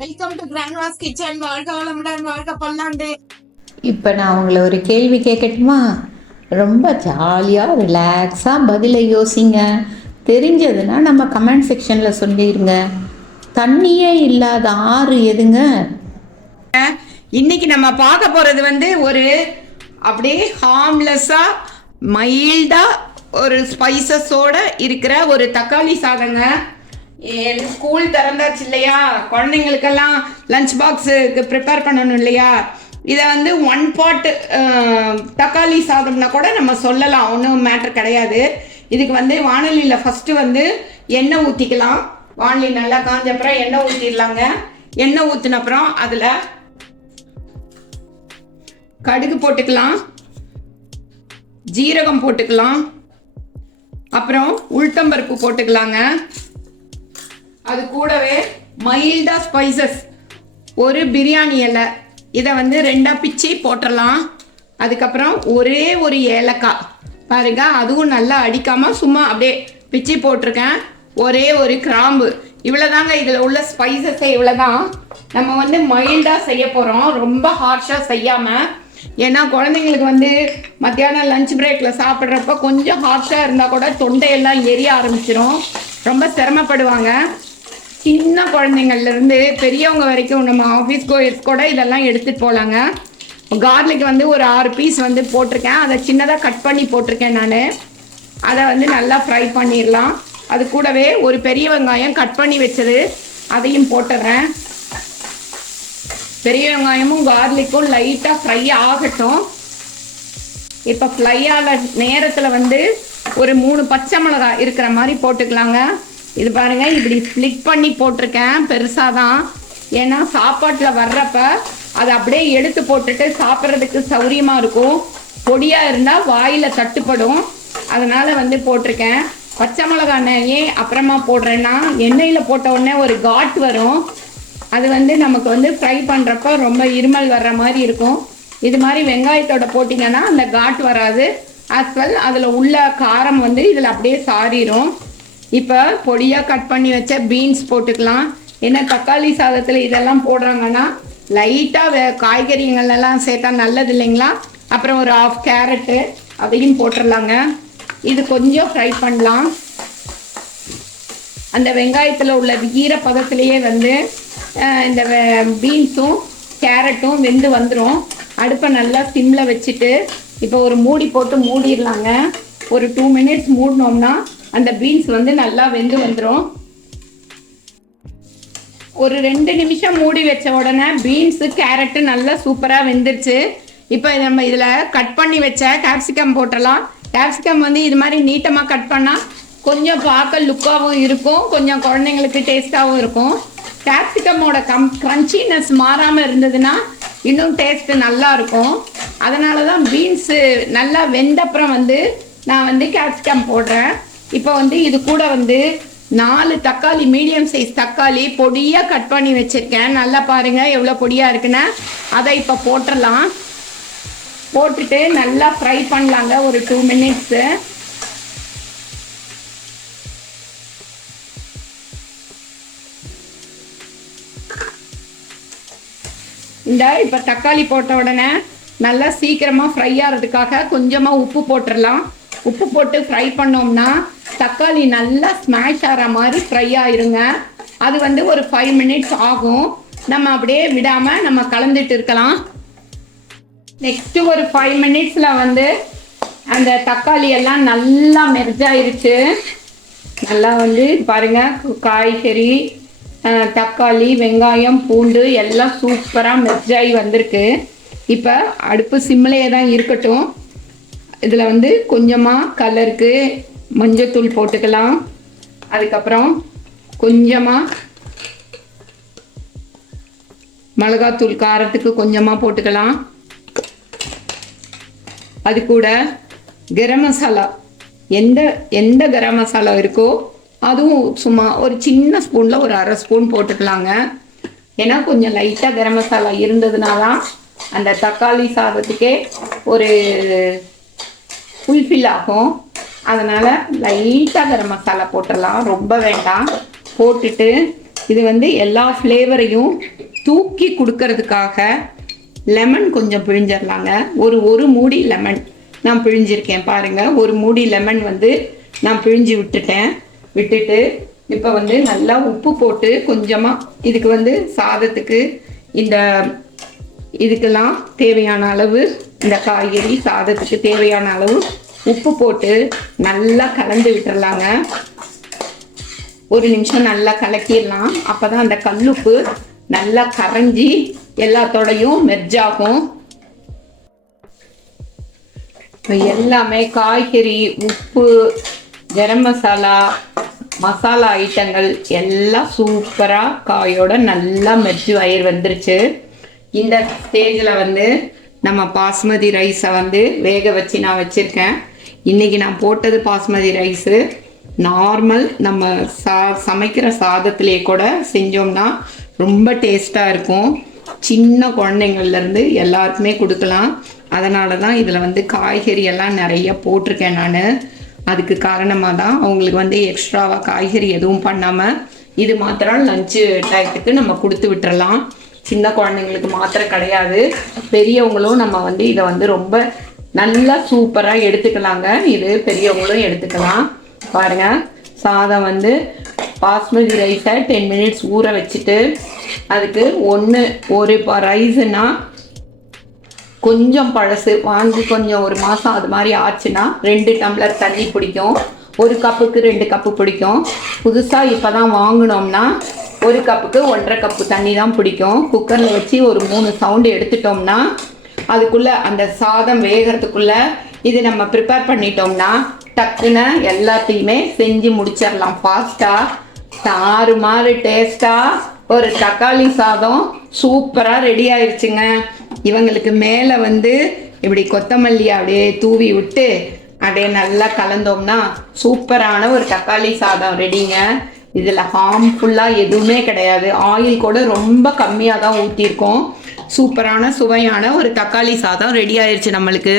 Welcome to கிராண்ட்வாஸ் kitchen. வாழ்க வளமுடன், வாழ்க பல்லாண்டு. இப்போ நான் உங்களை ஒரு கேள்வி கேட்கட்டுமா? ரொம்ப ஜாலியாக ரிலாக்ஸாக பதிலை யோசிங்க. தெரிஞ்சதுன்னா நம்ம கமெண்ட் செக்ஷனில் சொல்லிடுங்க. தண்ணியே இல்லாத ஆறு எதுங்க? இன்னைக்கு நம்ம பார்க்க போகிறது ஒரு அப்படியே ஹார்ம்லெஸ்ஸாக மைல்டாக ஒரு ஸ்பைசஸோடு இருக்கிற ஒரு தக்காளி சாதங்க. ஸ்கூல் திறந்தாச்சு இல்லையா, குழந்தைங்களுக்கெல்லாம் லஞ்ச் பாக்ஸுக்கு ப்ரிப்பேர் பண்ணணும் இல்லையா. இதை 1 பாட் தக்காளி சாதம்னா கூட நம்ம சொல்லலாம், ஒன்றும் மேட்ரு கிடையாது. இதுக்கு வானலியில் ஃபஸ்ட்டு எண்ணெய் ஊற்றிக்கலாம். வானலி நல்லா காஞ்ச அப்புறம் எண்ணெய் ஊற்றிடலாங்க. எண்ணெய் ஊற்றின அப்புறம் அதில் கடுகு போட்டுக்கலாம், ஜீரகம் போட்டுக்கலாம், அப்புறம் உளுத்தம்பருப்பு போட்டுக்கலாங்க. அது கூடவே மைல்டாக ஸ்பைசஸ் ஒரு பிரியாணி இலை, இதை 2ஆக பிச்சு போட்டுடலாம். அதுக்கப்புறம் ஒரே ஒரு ஏலக்காய் பாருங்க, அதுவும் நல்லா அடிக்காமல் சும்மா அப்படியே பிச்சு போட்டிருக்கேன். ஒரே ஒரு கிராம்பு. இவ்வளோதாங்க இதில் உள்ள ஸ்பைசஸே. இவ்வளோதான். நம்ம மைல்டாக செய்ய போகிறோம், ரொம்ப ஹார்ஷாக செய்யாமல். ஏன்னா குழந்தைங்களுக்கு மத்தியானம் லஞ்ச் பிரேக்கில் சாப்பிட்றப்ப கொஞ்சம் ஹார்ஷாக இருந்தால் கூட தொண்டையெல்லாம் எரிய ஆரம்பிச்சிடும், ரொம்ப சிரமப்படுவாங்க. சின்ன குழந்தைங்கள்லேருந்து பெரியவங்க வரைக்கும் நம்ம ஆஃபீஸ் கோயர்ஸ் கூட இதெல்லாம் எடுத்துகிட்டு போகலாங்க. கார்லிக் ஒரு 6 பீஸ் போட்டிருக்கேன். அதை சின்னதாக கட் பண்ணி போட்டிருக்கேன் நான். அதை நல்லா ஃப்ரை பண்ணிடலாம். அது கூடவே ஒரு பெரிய வெங்காயம் கட் பண்ணி வச்சது அதையும் போட்டுடுறேன். பெரிய வெங்காயமும் கார்லிக்கும் லைட்டாக ஃப்ரை ஆகட்டும். இப்போ ஃப்ரை ஆக நேரத்தில் ஒரு 3 பச்சை மிளகாய் இருக்கிற மாதிரி போட்டுக்கலாங்க. இது பாருங்கள், இப்படி ஸ்ப்ளிட் பண்ணி போட்டிருக்கேன், பெருசாக தான். ஏன்னா சாப்பாட்டில் வர்றப்ப அதை அப்படியே எடுத்து போட்டுட்டு சாப்பிட்றதுக்கு சௌரியமாக இருக்கும். பொடியாக இருந்தால் வாயில் தட்டுப்படும், அதனால் போட்டிருக்கேன். பச்சை மிளகாய் ஏன் அப்புறமா போடுறேன்னா, எண்ணெயில் போட்ட உடனே ஒரு காட் வரும். அது நமக்கு ஃப்ரை பண்ணுறப்ப ரொம்ப இருமல் வர்ற மாதிரி இருக்கும். இது மாதிரி வெங்காயத்தோட போட்டிங்கன்னா அந்த காட் வராது. ஆஸ்வெல் அதில் உள்ள காரம் இதில் அப்படியே சாரிடும். இப்போ பொடியாக கட் பண்ணி வச்ச பீன்ஸ் போட்டுக்கலாம். ஏன்னா தக்காளி சாதத்தில் இதெல்லாம் போடுறாங்கன்னா லைட்டாக காய்கறிகளெல்லாம் சேர்த்தா நல்லது இல்லைங்களா. அப்புறம் ஒரு 1/2 கேரட்டு அதையும் போட்டுடலாங்க. இது கொஞ்சம் ஃப்ரை பண்ணலாம். அந்த வெங்காயத்தில் உள்ள ஈரப்பதத்திலேயே இந்த பீன்ஸும் கேரட்டும் வெந்து வந்துடும். அடுப்பை நல்லா சிம்மில் வச்சுட்டு இப்போ ஒரு மூடி போட்டு மூடிடலாங்க. ஒரு 2 மினிட்ஸ் மூடினோம்னா அந்த பீன்ஸ் நல்லா வெந்து வந்துடும். ஒரு 2 நிமிஷம் மூடி வச்ச உடனே பீன்ஸு கேரட்டு நல்லா சூப்பராக வெந்துருச்சு. இப்போ நம்ம இதில் கட் பண்ணி வச்ச கேப்சிகம் போட்டலாம். கேப்சிகம் இது மாதிரி நீட்டமாக கட் பண்ணால் கொஞ்சம் பார்க்க லுக்காகவும் இருக்கும், கொஞ்சம் குழந்தைங்களுக்கு டேஸ்ட்டாகவும் இருக்கும். கேப்சிகமோட க்ரன்ச்சினஸ் மாறாமல் இருந்ததுன்னா இன்னும் டேஸ்ட்டு நல்லாயிருக்கும். அதனால தான் பீன்ஸு நல்லா வெந்தப்புறம் நான் கேப்சிகம் போடுறேன். இப்போ இது கூட 4 தக்காளி, மீடியம் சைஸ் தக்காளி பொடியாக கட் பண்ணி வச்சுருக்கேன். நல்லா பாருங்கள் எவ்வளோ பொடியாக இருக்குன்னு. அதை இப்போ போட்டுடலாம். போட்டுட்டு நல்லா ஃப்ரை பண்ணலாங்க ஒரு 2 மினிட்ஸு. இப்போ தக்காளி போட்ட உடனே நல்லா சீக்கிரமாக ஃப்ரை ஆகிறதுக்காக கொஞ்சமாக உப்பு போட்டுடலாம். உப்பு போட்டு ஃப்ரை பண்ணோம்னா தக்காளி நல்லா ஸ்மாஷ் ஆகிற மாதிரி ஃப்ரை ஆயிருங்க. அது ஒரு 5 மினிட்ஸ் ஆகும். நம்ம அப்படியே விடாமல் நம்ம கலந்துட்டு இருக்கலாம். நெக்ஸ்ட்டு ஒரு 5 மினிட்ஸில் அந்த தக்காளி எல்லாம் நல்லா மெர்ஜாயிருச்சு. நல்லா பாருங்கள், காய்கறி, தக்காளி, வெங்காயம், பூண்டு எல்லாம் சூப்பராக மெர்ஜாகி வந்திருக்கு. இப்போ அடுப்பு சிம்மிலேயே தான் இருக்கட்டும். இதில் கொஞ்சமாக கலருக்கு மஞ்சத்தூள் போட்டுக்கலாம். அதுக்கப்புறம் கொஞ்சமாக மிளகாத்தூள் காரத்துக்கு கொஞ்சமாக போட்டுக்கலாம். அது கூட கரம் மசாலா, எந்த கரம் மசாலா இருக்கோ அதுவும் சும்மா ஒரு சின்ன ஸ்பூனில் ஒரு 1/2 ஸ்பூன் போட்டுக்கலாங்க. ஏன்னா கொஞ்சம் லைட்டாக கரம் மசாலா இருந்ததுனால அந்த தக்காளி சாதத்துக்கே ஒரு ஃபுல்ஃபில் ஆகும். அதனால் லைட்டாக கரம் மசாலா போட்டுடலாம், ரொம்ப வேண்டாம். போட்டுட்டு இது வந்து எல்லா ஃப்ளேவரையும் தூக்கி கொடுக்கறதுக்காக லெமன் கொஞ்சம் பிழிஞ்சிடலாங்க. ஒரு மூடி லெமன் நான் பிழிஞ்சிருக்கேன் பாருங்கள். ஒரு மூடி லெமன் வந்து நான் பிழிஞ்சு விட்டுட்டு இப்போ வந்து நல்லா உப்பு போட்டு கொஞ்சமாக இதுக்கு வந்து சாதத்துக்கு இதுக்கெல்லாம் தேவையான அளவு இந்த காய்கறி சாதத்துக்கு தேவையான அளவு உப்பு போட்டு நல்லா கலந்து விட்டுறலாங்க. ஒரு நிமிஷம் நல்லா கலக்கிடலாம். அப்போ தான் அந்த கல்லுப்பு நல்லா கரைஞ்சி எல்லாத்தோடையும் மெர்ஜ் ஆகும். எல்லாமே காய்கறி, உப்பு, கரம் மசாலா ஐட்டங்கள் எல்லாம் சூப்பராக காயோட நல்லா மெர்ஜ் வந்துருச்சு. இந்த ஸ்டேஜில் வந்து நம்ம பாஸ்மதி ரைஸை வந்து வேக வச்சு நான் வச்சுருக்கேன். இன்றைக்கி நான் போட்டது பாஸ்மதி ரைஸு. நார்மல் நம்ம சமைக்கிற சாதத்திலே கூட செஞ்சோம்னா ரொம்ப டேஸ்ட்டாக இருக்கும். சின்ன குழந்தைங்கள்லேருந்து எல்லாருக்குமே கொடுக்கலாம். அதனால தான் இதில் வந்து காய்கறி எல்லாம் நிறைய போட்டிருக்கேன் நான். அதுக்கு காரணமாக தான் அவங்களுக்கு வந்து எக்ஸ்ட்ராவாக காய்கறி எதுவும் பண்ணாமல் இது மாத்திரம் லஞ்சு டயத்துக்கு நம்ம கொடுத்து விட்டுறலாம். சின்ன குழந்தைங்களுக்கு மாத்திரம் கிடையாது, பெரியவங்களும் நம்ம வந்து இதை வந்து ரொம்ப நல்லா சூப்பராக எடுத்துக்கலாங்க. இது பெரியவங்களும் எடுத்துக்கலாம். பாருங்கள், சாதம் வந்து பாஸ்மதி ரைஸை 10 மினிட்ஸ் ஊற வச்சுட்டு அதுக்கு ஒரு ரைஸுன்னா கொஞ்சம் பழசு வாங்கி கொஞ்சம் ஒரு மாதம் அது மாதிரி ஆச்சுன்னா 2 டம்ளர் தண்ணி பிடிக்கும். 1 கப்புக்கு 2 கப்பு பிடிக்கும். புதுசாக இப்போ தான் வாங்கினோம்னா 1 கப்புக்கு 1.5 கப்பு தண்ணி தான் பிடிக்கும். குக்கரில் வச்சு ஒரு 3 சவுண்டு எடுத்துட்டோம்னா அதுக்குள்ளே அந்த சாதம் வேகிறதுக்குள்ளே இது நம்ம ப்ரிப்பேர் பண்ணிட்டோம்னா டக்குன்னு எல்லாத்தையுமே செஞ்சு முடிச்சிடலாம் ஃபாஸ்ட்டாக. தாறுமாறு டேஸ்ட்டாக ஒரு தக்காளி சாதம் சூப்பராக ரெடி ஆயிடுச்சுங்க. இவங்களுக்கு மேலே வந்து இப்படி கொத்தமல்லி அப்படியே தூவி விட்டு அப்படியே நல்லா கலந்தோம்னா சூப்பரான ஒரு தக்காளி சாதம் ரெடிங்க. இதில் ஹார்ம்ஃபுல்லாக எதுவுமே கிடையாது. ஆயில் கூட ரொம்ப கம்மியாக தான் ஊற்றிருக்கோம். சூப்பரான சுவையான ஒரு தக்காளி சாதம் ரெடி ஆயிடுச்சு நம்மளுக்கு.